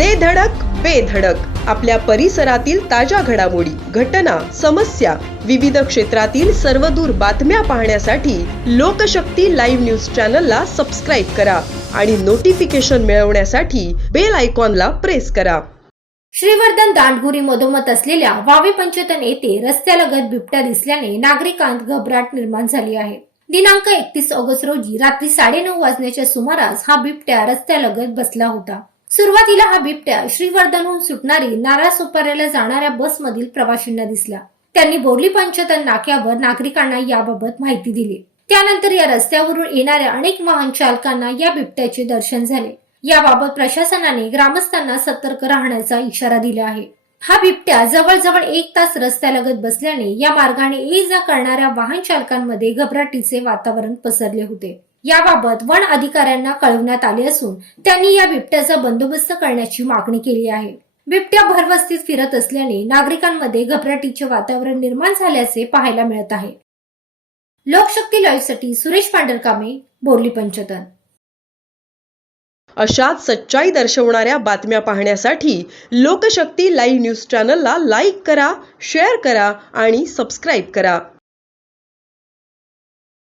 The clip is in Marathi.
दे धडक बेधडक आपल्या परिसरातील ताज्या घडामोडी घटना समस्या विविध क्षेत्रातील सर्वदूर बातम्या पाहण्यासाठी लोकशक्ती लाईव्ह न्यूज चॅनलला सबस्क्राईब करा आणि नोटिफिकेशन मिळवण्यासाठी बेल आयकॉनला प्रेस करा. श्रीवर्धन दांडगुरी मधोमध असलेल्या वावे पंचतन येथे रस्त्यालगत बिबट्या दिसल्याने नागरिकांत घबराट निर्माण झाली आहे. दिनांक एकतीस ऑगस्ट रोजी रात्री साडेनऊ वाजण्याच्या सुमारास हा बिबट्या रस्त्यालगत बसला होता. सुरुवातीला हा बिबट्या श्रीवर्धनहून सुटणारी नाराज सुपाऱ्याला जाणाऱ्या बसमधील प्रवाशांना दिसला. त्यांनी बोर्ली पंचतन नाक्यावर नागरिकांना याबाबत माहिती दिली. त्यानंतर या रस्त्यावरून येणाऱ्या अनेक वाहन चालकांना या बिबट्याचे दर्शन झाले. याबाबत प्रशासनाने ग्रामस्थांना सतर्क राहण्याचा इशारा दिला आहे. हा बिबट्या जवळजवळ एक तास रस्त्यालगत बसल्याने या मार्गाने ये जा करणाऱ्या वाहन चालकांमध्ये घबराटीचे वातावरण पसरले होते. याबाबत वन अधिकाऱ्यांना कळवण्यात आले असून त्यांनी या बिबट्याचा बंदोबस्त करण्याची मागणी केली आहे. बिबट्या भरवस्तीत फिरत असल्याने नागरिकांमध्ये घबराटीचे वातावरण निर्माण झाल्याचे पाहायला मिळत आहे. लोकशक्ती लाईव्हसाठी सुरेश पांढरकामे बोरली पंचतन. अशाच सच्चाई दर्शवणाऱ्या बातम्या पाहण्यासाठी लोकशक्ती लाईव्ह न्यूज चॅनलला लाईक करा शेअर करा आणि सबस्क्राईब करा.